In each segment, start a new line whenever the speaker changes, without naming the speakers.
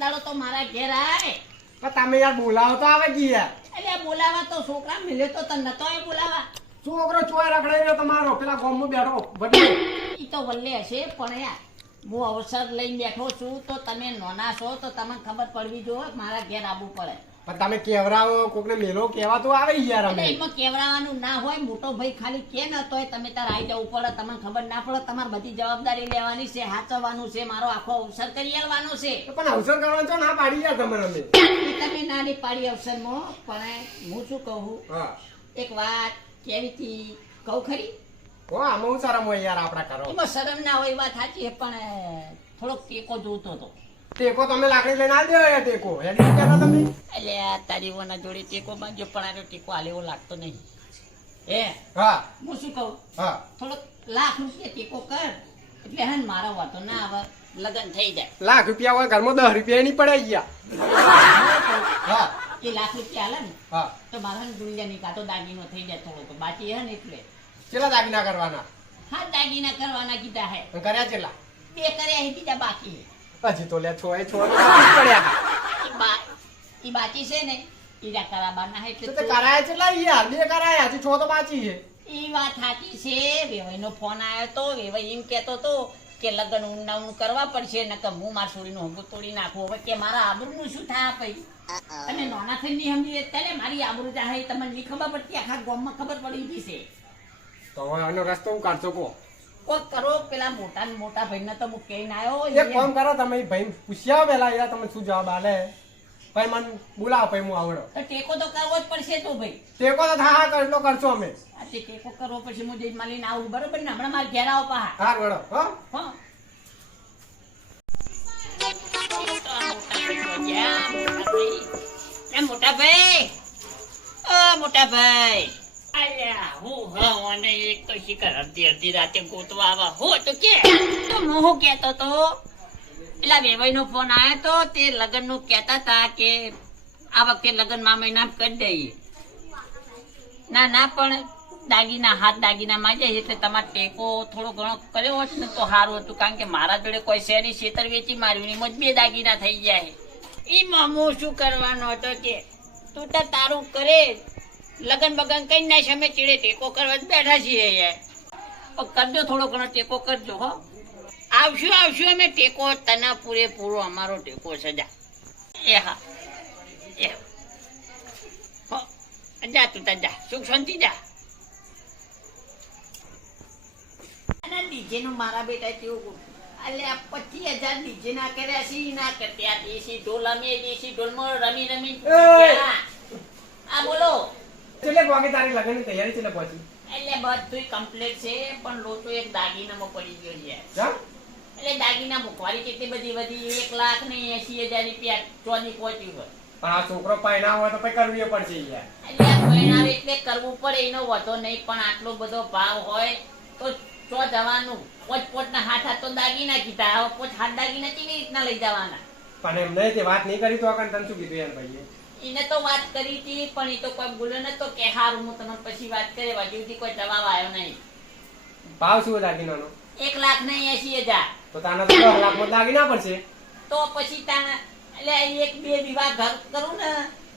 દાડો તો મારા ઘેર આય
પણ તમે યાર બોલાવો તો આવે કી યાર
એટલે બોલાવા તો છોકરા મિલે તો તને નતો એ બોલાવા.
છોકરો ચોય રખડાઈ રહ્યો તમારો. પેલા ગોમમાં બેઠો. વડીલ.
ઈ તો વલ્લે હશે પણ યાર હું અવસર લઈને બેઠો છું તો તમે નોના છો તો તમને ખબર પડવી જોઈએ મારા ઘેર આવવું પડે.
પણ તમે કેવરાવો કોકને મેલો કેવા તો આવે યાર અમે.
એમાં કેવરાવાનું ના હોય મોટો ભાઈ ખાલી કે ન તોય તમે તાર આવી જવું પડે તમને ખબર ના પડે તમારે બધી જવાબદારી લેવાની છે હાચવવાનું છે મારો આખો અવસર કરી આવવાનો છે.
પણ અવસર કરવાનો છો ના પાડી યાર તમે અમે.
તમે તમે નાની પાડી અવસરમાં પણ હું શું કહું? એક વાત કેવી હતી કહું ખરી?
હો આમાં હું શરમ હોય યાર આપડા કરો
એમાં શરમ ના હોય વાત સાચી પણ થોડોક ટેકો જોતો હતો.
ટેકો તમે લાકડી લઈને આવી દેવો ટેકો. હેડી કહેતા તમે?
એટલે તારી વના જોડે ટેકો માંગ્યો પણ આનો ટેકો હાલ એવો લાગતો નહીં. એ
હા.
હું શું કહું?
હા.
થોડોક લાખ રૂપિયા ટેકો કર. એટલે હે ને મારો વાતો ના આવે. લગન થઈ જાય.
લાખ રૂપિયા હોય ઘરમાં દસ રૂપિયા નહીં પડાઈ ગયા. હા.
એ લાખ રૂપિયા હાલે ને
હા.
તો મારા દુનિયાની કાતો દાગીનો થઈ જાય થોડો તો. બાકી હે ને એટલે.
કેટલા દાગીના કરવાના?
હા દાગીના કરવાના કીધા હે.
કર્યા કેટલા?
બે કર્યા હે બીજા બાકી
હજી તો લે છો એ છો પડ્યા
ઈ બા ઈ બાકી છે ને ઈરા કરાબાના હે
તો
કરાય
છે
તો-
ઈ યાર બે કરાયા હજી છો તો બાકી છે.
ઈ વાત સાચી છે. વેવાઈનો ફોન આવ્યો તો વેવાઈ એમ કહેતો તો કે લગ્ન ઊંડાઉણ કરવા પડશે નકર હું માર છોડીનું હગું તોડી નાખું. હવે કે મારા આબરૂનું શું થાય પછી અને નાના થઈને ની સમજી ત્યારે મારી આબરૂ જાહે તમને ખબર પડતી? આખા ગામમાં ખબર પડી ગઈ છે.
તો હવે આનો રસ્તો હું કાઢશો કહો.
કોક કરો પેલા મોટા મોટા ભાઈને તો હું કહીને આવ્યો
એક કામ કરો તમે ભાઈ પૂછ્યા પેલા યાર તમે શું જવાબ આલે? ભાઈ મને બોલાવો ભાઈ હું આવડો.
તો ટેકો તો કરવો જ પડશે તો ભાઈ.
ટેકો તો થા હા એટલો કરશો અમે.
આ તે ટેકો કરવો પડશે હું જઈને માલીને આવું બરોબર ને? હમણાં મારા ઘેર આવો પા
હા વળો હો.
હા. એ મોટા ભાઈ. મોટા ભાઈ. દાગીના, હાથ દાગીના માં જાય એટલે તમારે ટેકો થોડો ઘણો કર્યો હોત ને તો સારું હતું, કારણ કે મારા જોડે કોઈ શેરી છેતર વેચી માર્યું એમાં બે દાગીના થઈ જાય. એમાં હું શું કરવાનો હતો કે તો તારું કરે લગન બગન કઈ નાખ અમે ચીડે ટેકો કરવા જ બેઠા છીએ યાર કરજો થોડો ઘણો ટેકો કરજો હો. આવશું આવશું અમે ટેકો. તને પૂરેપૂરો અમારો ટેકો સજા એ હા એ જા તું તા જા. સુખ શાંતિ જા. અને ડીજે નું મારા બેટા કેવું અલ્યા પચીસ હજાર ડીજે ના કર્યા છે ના કરતી. આ દેશી ઢોલ અમે દેશી ઢોલમાં રમી રમી આ બોલો.
છેલ્લે વાગે તારી લગ્નની તૈયારી છેલ્લે પહોંચી?
એટલે બધું કમ્પ્લીટ છે પણ લોટો એક દાગીનામાં પડી ગયો છે. એટલે દાગીના મુખવારી કેટલી બધી વધી એક લાખ ને એસી હજાર રૂપિયા ચોની પહોંચી હોય.
પણ આ છોકરો પહેણા હોય તો પછી કરવી પડશે યાર.
એટલે આ એટલે કરવું પડે એનો વધો નહીં પણ આટલો બધો ભાવ હોય તો ચો જવાનું? પોચ પોચ ના હાથ હાથ તો દાગીના કીધા હવે પોચ હાથ દાગીના કેવી રીતના લઈ જવાના?
પણ એમને તે વાત નહીં કરી તો તને શું કીધું યાર ભાઈએ?
એને તો વાત કરી હતી પણ એ તો કોઈ બોલ્યો નતો કે હારું હું તમને પછી વાત કરે હજુ સુધી કોઈ જવાબ આવ્યો નહીં.
ભાવ શું દાગીનાનો
એક લાખ ને એસી હજાર.
તો તાના તો લાખમાં દાગીના પડશે.
તો પછી તાના એટલે એક બે વિવાહ ઘર કરું ને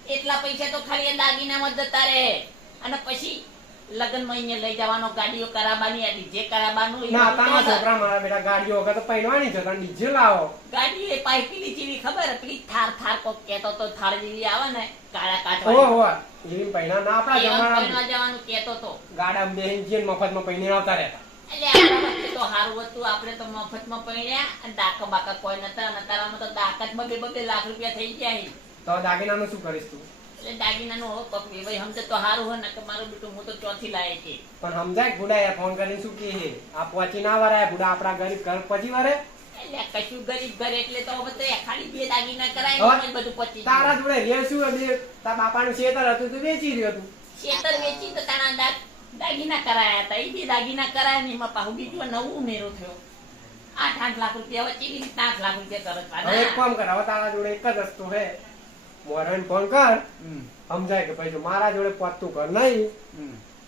એટલા પૈસા તો ખાલી દાગીનામાં જતા રહે. અને પછી લગ્નમાં અહીંયા લઈ જવાનો ગાડીઓ કરાવવાની આ ડીજે કરાવવાનું
ના
બધું
છોકરા મારા બેટા ગાડીઓ વગર તો પહેરવાની છે તને ડીજે લાવો.
ગાડી એ પાઈ જેવી ખબર પેલી થાર થાર કોક કેતો તો થાર જેવી આવે ને કાળા
હો હો એવી પહેલા ના આપણા જમાના
પહેરવા જવાનું કેતો તો.
ગાડા બેહીને મફતમાં પહેરીને આવતા રહેતા.
એટલે તો હારું હતું આપણે તો મફતમાં પહેર્યા અને ડાકા બાકા કોઈ નતા અને તારામાં તો ડાકા જ બબે બબે લાખ રૂપિયા થઈ ગયા તો
તો દાગીનાનું શું કરીશ તું?
એટલે દાગીનાનું હવે કોક ભાઈ સમજે તો હારું હોય ને કે મારું બેટું હું તો ચોથી લાયે કે
પણ સમજાય બુડા યાર ફોન કરીને શું કહે આ પહોંચી ના વરાય ભુડા આપણા ગરીબ ઘર પછી વરે?
એટલે કશું ગરીબ ઘર એટલે તો હવે ખાલી બે દાગીના કરાય ને બધું પચી
તારા જોડે રે શું બે તારા બાપાનું શેતર હતું તું વેચી રહ્યો તું
શેતર વેચી તો તારા દાગ દાગીના કરાયા હતા. એ બે દાગીના કરાયા ને એમાં પાછું બીજો નવું ઉમેરો થયો. આઠ આઠ લાખ રૂપિયા વચ્ચે આઠ લાખ રૂપિયા તરત
હવે એક કામ કર હવે તારા જોડે એક જ રસ્તો હે મોરન ફોન કર. સમજાય કે ભાઈ જો મારા જોડે પત્તું કર. નહીં.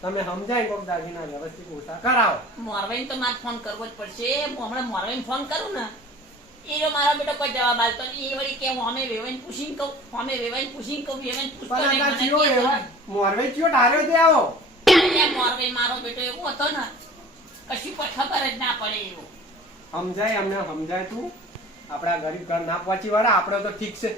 તમે સમજાય કોક દાગીના વ્યવસ્થિત ઓછા કરાવો.
મોરવાઈ તો મારે ફોન કરવો જ પડશે. હું હમણાં મોરવાઈ ફોન કરું ને એ જો મારો બેટો કોઈ જવાબ આલતો એ વળી કે હું અમે વેવાઈ પૂછીને કહું. અમે વેવાઈ પૂછીને કહું. વેવાઈ પૂછતો નહીં,
આ ચિયો ડાર્યો તે આવો.
મોરવાઈ મારો બેટો એવો હતો ને કશું પણ ખબર જ ના પડે એવું.
સમજાય અમને સમજાય તું. આપડા ગરીબ ઘર ના પહોંચી વાળા આપડે તો ઠીક છે.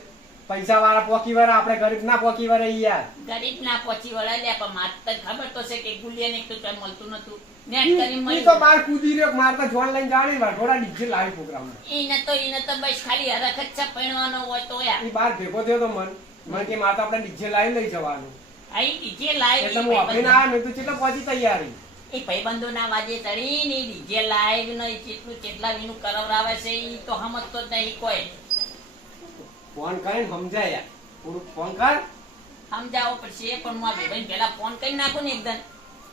પૈસા વાળા પોકી વાળા આપણે ગરીબ ના પોકી વાળા યાર.
ગરીબ ના પહોંચી વાળા લે પણ મારે ખબર તો છે કે ગુલિયા ને તો કઈ મળતું નતું નેટ કરી મળી
તો બાર કૂદી રહ્યો માર જોન લઈને જાણી વાર થોડા ડીજે લાવી પ્રોગ્રામ
ઈને તો ઈને તો બસ ખાલી હરખ છે પૈણવાનો હોય તો યાર.
ઈ બાર ભેગો થયો તો મન. મને કે મારે આપણે ડીજે લાવી લઈ જવાનું.
આઈ ડીજે
એટલે હું આવ્યો મેં તો ચેટલા પહોંચી તૈયારી
એ ભાઈબંધો ના વાજે ચડીને ઈ ડીજે લાઈવ ને કેટલું કેટલા વીનું કરાવરાવે છે ઈ તો સમજતો જ નહીં કોઈ.
ફોન કરીને સમજાય થોડુંક ફોન કર.
સમજાવો પડશે પણ હું આ પેલા ફોન કરી નાખું ને એકદમ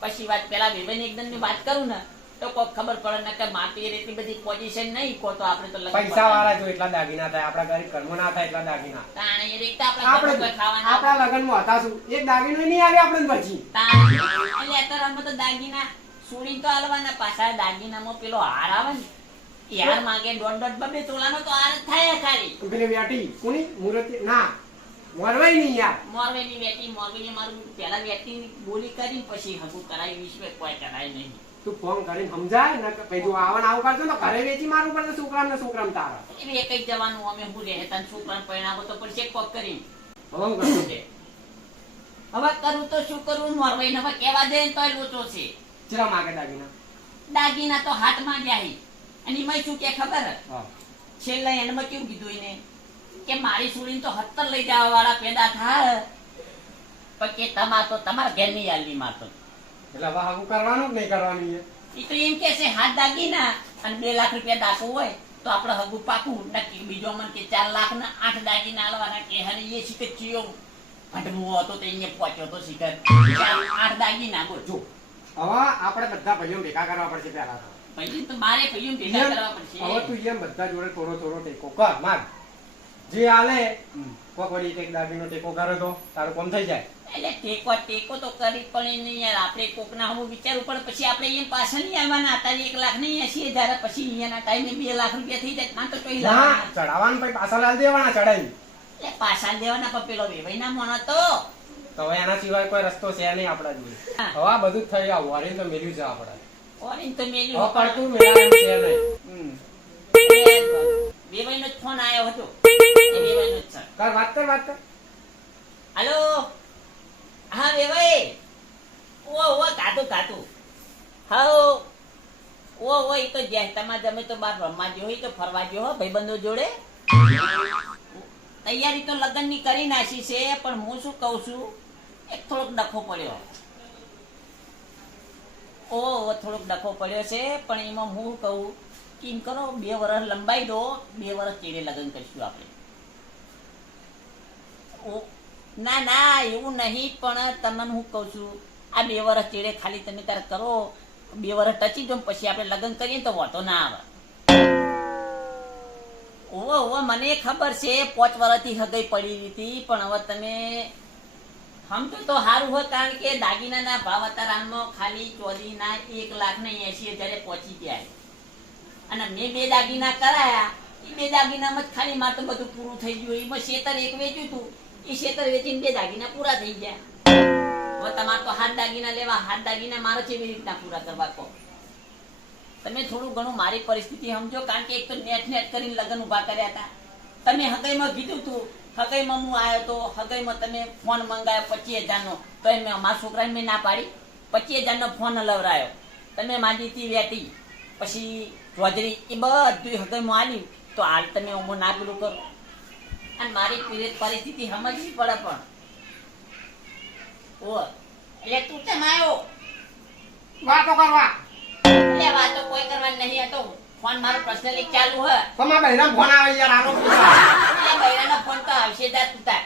પછી વાત પેલા ભાઈબંધ એકદમની વાત કરું ને તો કોઈ ખબર પડે ને કે માટી એટલી બધી પોઝિશન નહીં કો તો આપણે તો
પૈસા વાળા જો એટલા દાગીના થાય આપડા ઘરે ઘરમાં ના થાય એટલા દાગીના.
તાણે એ રીતે આપણે
આપણે
ખાવાના
આપણા લગ્નમાં હતા શું? એક દાગીનો નહીં આવે આપણે પછી?
તાણે એટલે અત્યારે આમાં તો દાગીના. સુડી તો હાલવાના પાછા દાગીનામાં પેલો હાર આવે ને. એ હાર દોઢ દોઢ બબે તોલાનો તો હાર થાય ખાલી.
પેલી વેટી કોની? મુરતી. ના. મરવાય નહીં યાર.
મોરવેની વેટી મોરવેની મારું પહેલા વેટીની બોલી કરીને પછી હગું કરાવી વિશ્વે કોઈ કરાય નહીં.
તું ફોન કરીને સમજાય ને કે પછી તું આવું કરજો તો ઘરે વેચી મારવું પડશે છોકરાને ને છોકરાને તારા.
એટલે એ કઈ જવાનું અમે હું છોકરાને પરણાવો તો કોક કરીને.
હવે હું
છે. હવે કરું તો શું હવે કહેવા દે ને લોચો છે.
ચલા માગે દાગીના?
દાગીના તો હાથમાં ગયા. અને એમાં શું કે ખબર? છેલ્લે એનમાં કેવું કીધું એને? કે મારી સુડીને તો હત્તર લઈ જવા વાળા પેદા થાય. પણ કે તમાર તો તમારા ઘેર નહીં આલવી મારતો
એટલે હવે કરવાનું નહીં કરવાની એ?
તો એમ કે છે હાથ દાગીના અને બે લાખ રૂપિયા દાખવું હોય તો આપણે હગુ પાકું. નક્કી બીજો મન કે ચાર લાખ ને આઠ દાગી ના આલવાના કે હરે એ શીખે ચિયો. ભટમું હતો તો અહીંયા પહોંચ્યો તો શીખર. આઠ આઠ દાગીના બોલ.
જો હવે આપણે બધા ભાઈઓ ભેગા કરવા પડશે પહેલા તો.
પછી તો મારે ભાઈઓ ભેગા કરવા
હવે તું એમ બધા જોડે થોડો થોડો ટેકો. કર માર. જે હાલે કોક વળી એક દાગીનો ટેકો કરે તો તારું કામ થઈ જાય.
એટલે ટેકો ટેકો તો કરી પણ યાર. આપણે કોકના હું વિચારવું પડે પછી આપણે એમ પાછા નહીં આવવાના. અત્યારે એક લાખ નહીં એસી હજાર પછી અહીંયાના ટાઈમે બે લાખ રૂપિયા થઈ જાય. તો
ચડાવવાનું પછી પાછા લાલ દેવાના ચડાઈ
એટલે પાછા દેવાના પણ પેલો વેવાઈ ના મોણો તો.
તો હવે એના સિવાય કોઈ રસ્તો છે નહીં આપણા જોડે. હવે બધું થઈ વોરિંગ તો મેલ્યું છે આપણે
ઓરેન્જ તો મેલી
પડતું નહીં
હમ. વેવાઈનો જ ફોન આવ્યો હતો. એ વેવાઈનો જ
કર વાત કર વાત કર.
હાલો? હા વેવાઈ ઓ ઓ કાતું કાતું હાઉ ઓ ઓ ઈ તો જ્યાં તમારે તમે તો બાર રમવા જો હોય તો ફરવા જો હો ભાઈબંધો જોડે. તૈયારી તો લગ્નની કરી નાખી છે પણ હું શું કહું છું? એક થોડોક ડખો પડ્યો. ઓ, થોડોક ડખો પડ્યો છે, પણ એમાં હું કહું કે એમ કરો, બે વર્ષ લંબાઈ દો, બે વર્ષ ચીડે લગ્ન કરીશું આપણે. ના ના, એવું નહીં, પણ તમને હું કહું છું, આ બે વર્ષ ચીડે ખાલી તમે તારે કરો, બે વર્ષ ટચી દો પછી આપણે લગ્ન કરીએ તો વાંધો ના આવે. ઓવો ઓવો મને ખબર છે, પાંચ વર્ષથી હગઈ પડી હતી, પણ હવે તમે સમજો તો સારું હોય કારણ કે દાગીનાના ભાવ અત્યારમાં ખાલી ચોરીના એક લાખ ને એસી હજારે પહોંચી ગયા અને મેં બે દાગીના કરાયા એ બે દાગીનામાં જ ખાલી મારે તો બધું પૂરું થઈ ગયું એમાં શેતર એક વેચ્યું હતું એ શેતર વેચીને બે દાગીના પૂરા થઈ ગયા હવે તમારે તો હાથ દાગીના લેવા હાથ દાગીના મારે કેવી રીતના પૂરા કરવા કહો તમે થોડું ઘણું મારી પરિસ્થિતિ સમજો કારણ કે એક તો નેટ નેટ કરીને લગ્ન ઊભા કર્યા હતા તમે હૃદયમાં કીધું તું હગાઈમાં હું આવ્યો તો હગાઈમાં તમે ફોન મંગાવ્યો પચીસ હજારનો તો મારા છોકરાને મેં ના પાડી. પચીસ હજારનો ફોન લવરાયો. તમે મારી હતી વેટી પછી ચોધરી એ બધું હગાઈમાં આવ્યું તો હાલ તમે હું ના પેલું કરો. અને મારી પરિસ્થિતિ સમજવી પડે પણ. ઓ એટલે તું કેમ આવ્યો?
વાતો કરવા.
એટલે વાતો કોઈ કરવાની નહીં હતો ફોન મારો પર્સનલી ચાલુ હે.
તમારા બહેરા ફોન આવે યાર આનો
બૈરાનો ફોન તો આવશે જ તું તાર.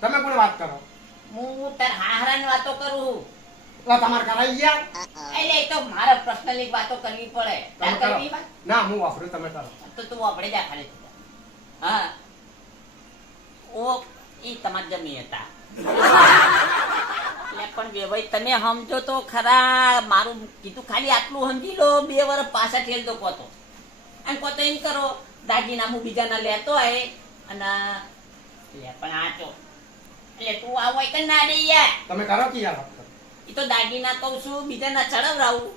તમે કોણ વાત કરો?
હું તાર હાહરાની વાતો કરું
એટલે તમારે કરાઈ
એટલે એ તો મારા પર્સનલી વાતો કરવી પડે. તાર કરવી વાત?
ના હું વાપરું તમે કરો.
તો તું વાપરે જા ખાલી હા. ઓ ઈ તમાર જમી હતા. પણ બે ભાઈ તમે સમજો તો ખરા. મારું કીધું ખાલી આટલું સમજી લો. બે વર્ષ પાછા ઠેલ તો કોતો અને કોતો એમ કરો દાગીના હું બીજાના લેતો હોય અને લે પણ આ તો એટલે તું આવો કે ના દે યાર.
તમે કરો કે યાર
એ તો દાગીના કહું છું બીજાના ચડાવરાવું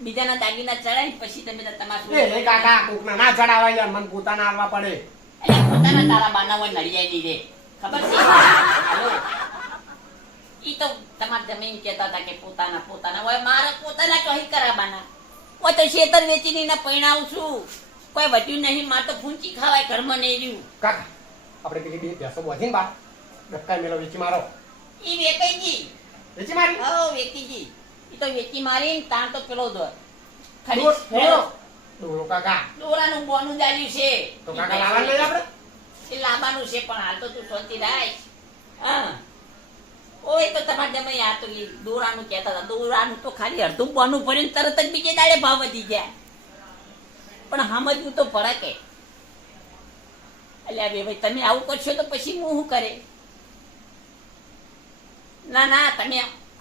બીજાના દાગીના ચડાવી પછી તમે તમારું
એ રે કાકા કોકના ના ચડાવાય યાર મને પોતાના આવવા પડે.
એટલે પોતાના તારા બાના હોય નડિયાઈ નહીં ખબર છે? હલો. ઈ તો તમારા જમીન કહેતા હતા કે પોતાના પોતાના હોય મારે પોતાના ચોહી કરાવવાના હોય તો શેતર વેચીને પૈણાવું છું. કોઈ વધ્યું નહીં મારે તો ફૂંચી ખાવાય ઘરમાં નહીં રહ્યું
કાકા આપણે પેલી બે ભેંસો બોધી ને બા ડક્કા મેલો વેચી મારો.
ઈ ગઈ
વેચી મારી?
હો ગઈ ઈ તો વેચી મારી તાણ તો પેલો દોર. ખરી
ફેરો. દોરો. કાકા.
દોરાનું બોનું ચાલ્યું છે.
તો કાકા લાવવાનું લઈ આપણે?
એ લાવવાનું છે પણ હાલ તો તું શાંતિ રાખ. હા. ઓય તો તમારે જમે આ તો દોરાનું કહેતા હતા. દોરાનું તો ખાલી અડધું બોનું ભરીને તરત જ બીજે દાડે ભાવ વધી ગયા પણ સમજવું તો પડે કે. અલ્યા બે ભાઈ, તમે આવું કરશો તો પછી હું શું કરે? ના ના, તમે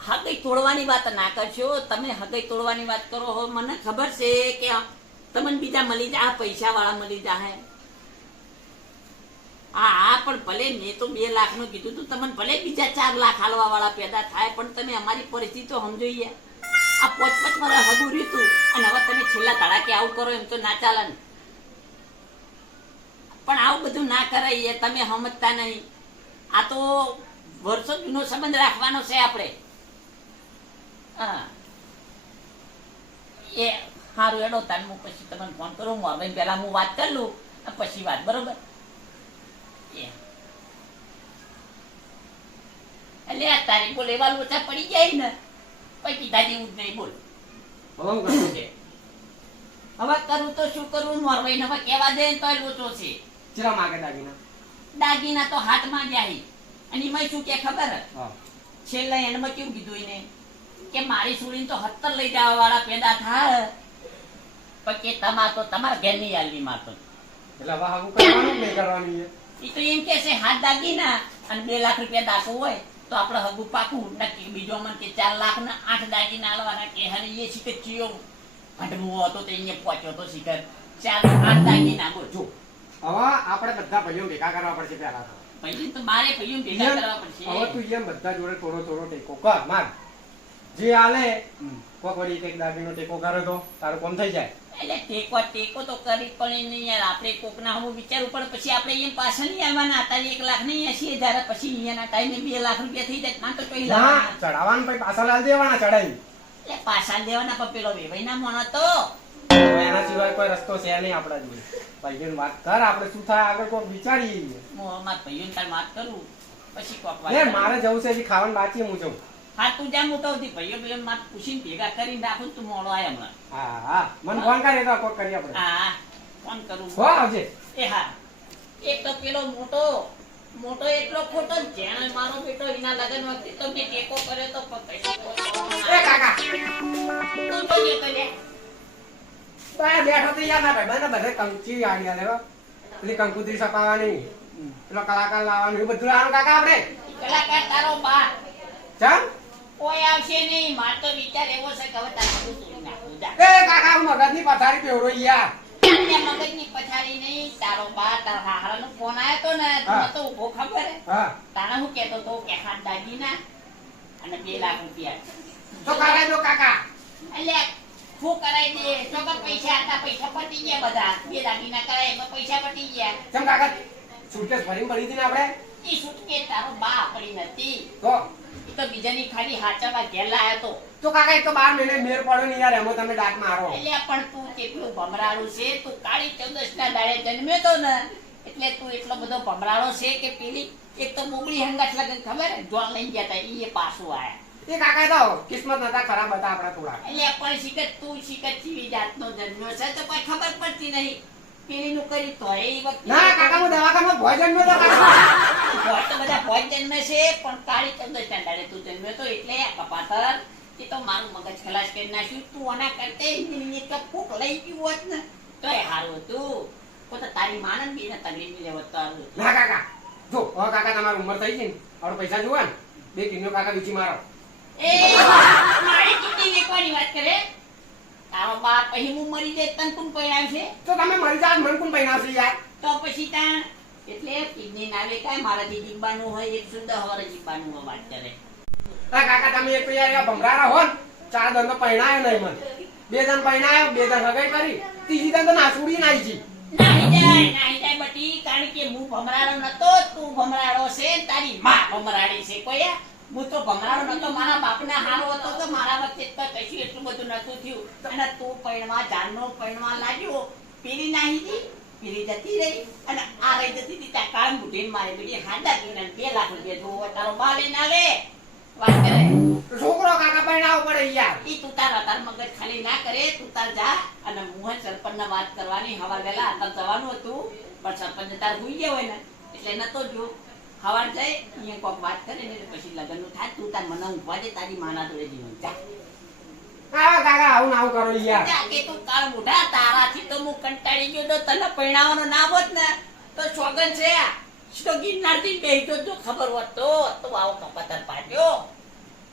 હગઈ તોડવાની વાત ના કરશો. તમે હગઈ તોડવાની વાત કરો હો. મને ખબર છે કે તમને બીજા મળી જાય પૈસા વાળા મળી જાય. હા હા પણ ભલે મેં તો બે લાખનું કીધું તું, તમને ભલે બીજા ચાર લાખ હાલવા વાળા પેદા થાય, પણ તમે અમારી પરિસ્થિતિ તો સમજો યાર આ પોચ પોચ મારા હગું રીતું અને હવે તમે છેલ્લા તડાકે આવું કરો એમ તો ના ચાલે પણ આવું બધું ના કરાય તમે સમજતા નહીં. આ તો વર્ષો જૂનો સંબંધ રાખવાનો છે આપણે. હા. એ સારું એડો તાન હું પછી તમને ફોન કરું. હું હવે પહેલાં હું વાત કરી લઉં પછી વાત, બરોબર? એટલે તારી બોલ, એવા લોચા પડી જાય ને. પછી કીધા જેવું જ નહીં બોલ.
હવે હું કરશું
છે. હવે કરું તો શું કરવું મોરવાઈ ને હવે કહેવા દે તો લોચો છે.
ચિરા માગે દાગીના?
દાગીના તો હાથમાં જાય અને એમાં શું કે ખબર? છેલ્લા એન્ડમાં કેવું કીધું એને? કે મારી સુરીને તો હત્તર લઈ જવા વાળા પેદા થાય. કે તમાર તો તમારા ઘેરની આલવી મારતો
એટલે હવે હું કરવાનું નહીં કરવાની
એ? તો એમ કે છે હાથ દાગીના અને બે લાખ રૂપિયા દાખવું હોય. તો આપણે હગું પાકું નક્કી. બીજો મન કે ચાર લાખ ને આઠ દાગીના આલવાના કે હરે એ શીખર ચિયો. ભટમું હતો તે અહીંયા પહોંચ્યો તો શિખર ચાર આઠ દાગીના નાખો
જો. હવે આપણે બધા ભાઈઓ ભેગા કરવા પડશે પહેલા તો.
પછી તો મારે ભાઈઓ ભેગા કરવા પડશે.
હવે તું એમ બધા જોડે થોડો થોડો ટેકો કર માર. જે આલે કોક વળી એક દાગીનો ટેકો કરે તો તારું કામ થઈ જાય.
એટલે ટેકો ટેકો તો કરી પણ યાર. આપણે કોકના હું વિચારવું પણ પછી આપણે એમ પાછળ નહીં આવવાના. હતા એક લાખ નહીં એસી હજાર. પછી અહીંયાના ટાઈમે બે લાખ રૂપિયા થઈ જાય. માન તો કઈ
ના ચડાવવાનું પછી પાછા લાલ દેવાના ચડાવી
એટલે પાછા દેવાના પણ પેલો વેવાઈ ના મોનો તો.
એના સિવાય કોઈ રસ્તો છે નહીં આપણા જોડે. ભાઈઓને વાત કર આપણે શું થાય આગળ કોઈ વિચારીએ.
હું મારા ભાઈઓને તાર વાત કરું? પછી કોક વાત
મારે જવું છે હજી ખાવાનું બાકી હું જઉં
હા તું જા મોટો હતી ભાઈઓ ભાઈઓ માર પૂછીને ભેગા કરીને રાખું તું મોડો આય હમણાં.
હા હા. મને ફોન કરી તો કોક કરીએ આપણે.
હા ફોન કરું
હો આવજે.
એ હા. એક તો પેલો મોટો મોટો એટલો ખોટો જેણે મારો બેટો એના લગ્ન વખતે તો મેં ટેકો કર્યો તો
એ કાકા.
તું તો જે કરે
બહાર બેઠો તો યાર ના ભાઈ બધે કંચી આડ્યા લેવા પેલી કંકુતરી સપાવાની પેલો કલાકાર લાવવાનું એ બધું લાવવાનું કાકા આપણે.
કલાકાર તારો બા.
ચાલ
કોઈ આવશે નહીં. માર તો વિચાર એવો છે કે હવે તારે બધું તોડી જા.
એ કાકા મગજની પથારી પેવડો યાર
તને મગજની પછાડી નહીં. તારો બા તારા હાહરાનો ફોન આવ્યો તો ને તું
હા.
નતો ખબર હે?
હા.
હું કહેતો તો કે હાથ દાગીના અને બે લાખ રૂપિયા
તો કરાય દો કાકા.
એટલે શું કરાય દે. તો કે પૈસા હતા પૈસા પટી ગયા બધા. બે દાગીના કરાય એમાં પૈસા પટી ગયા.
ચમ કાકા ભરીને આપણે?
એ છૂટકે તારો બા પડી નથી.
તો?
તો બીજાની ખાલી હાચાવા ઘેર લાયો તો.
તો કાકા એક તો બાર મહિને મેર પડ્યો ને યાર એમાં તમે ડાક મારો.
એટલે પણ તું કેટલું ભમરાળું છે? તું કાળી ચૌદશ ના દાડે જન્મ્યો તો ને એટલે તું એટલો બધો ભમરાળો છે કે પેલી એક તો બોબડી હંગાત લગન ખબર જોન લઈ ગયા તા એ પાછું આયા.
એ કાકા તો કિસ્મત નતા ખરાબ હતા આપણા થોડા.
એટલે પણ શીખત તું શીખે જીવી જાતનો જન્મ્યો છે તો કોઈ ખબર પડતી નહીં. પેલીનું કર્યું તો એ વખતે
ના કાકા હું દવાખાનામાં ભોજન નતો કાકા.
તો બધા ભોજ જન્મે છે પણ કાળી ચૌદશ ના તું જન્મ્યો તો એટલે આ કપાતર એ તો મારું મગજ ખલાસ કરી નાખ્યું. તું આના કરતે એક ફૂક લઈ ગયું હોત ને. તો એ હતું તારી માનન બી ને તગડી
કાકા. જો હવે કાકા તમારી ઉંમર થઈ ગઈ ને. પૈસા જોવા ને. બે કિલો કાકા બીજી મારો.
એ મારી કિડની વેચવાની વાત કરે? તારો બાપ પછી હું મરી જાય તન કોણ પૈણા છે
તો તમે મરી જાઓ મન કોણ છે યાર
તો પછી ત્યાં એટલે કિડની ના વેચાય મારાથી જીવવાનું હોય એક સુંદર હવારે જીવવાનું હોય વાત કરે.
આ કાકા તમે એક તો યાર ભમરારા હો ચાર દન તો પૈણાયો નહીં મને. બે દન પૈણાયો બે દન હગાઈ કરી. ત્રીજી દન તો નાસુડી નાઈ જી
નાઈ જાય નાઈ જાય બટી કારણ કે હું ભમરાડો નતો તું ભમરારો છે તારી માં ભમરાડી છે કોઈ હું તો ભમરાડો નતો મારા બાપના હારો હતો તો મારા વચ્ચે તો કશું એટલું બધું નતું થયું. અને તું પૈણવા જાનનો પૈણવા લાગ્યો. પીરી નાહી જી પીરી જતી રહી. અને આ રહી જતી હતી ત્યાં કાળ બુઢીને મારે બીડી હાંડા પીને બે લાખ રૂપિયા જોવો તારો બા લઈને આવે વાત કરે.
છોકરો કાકા પૈણાવો પડે યાર.
ઈ તું તારા તાર મગજ ખાલી ના કરે તું તાર જા. અને મુહે સરપંચ વાત કરવાની હવા વેલા અંદર જવાનું હતું. પણ સરપંચ તાર હુઈ ગયા હોય ને એટલે નતો જો હવાર જાય અહીંયા કોક વાત કરે ને પછી લગ્નનું થાય તું તાર મને ઊંઘવા દે તારી માના જોડે જીવન. જા.
હા કાકા આવું ના આવું કરો યાર.
જા કે તું કાળ બુઢા તારાથી તો હું કંટાળી ગયો તો તને પરણાવવાનો ના હોત ને તો છોગન છે. તો ગિરનારથી બેહતો તો ખબર હોત તો તો આવો કપાતર પાડ્યો.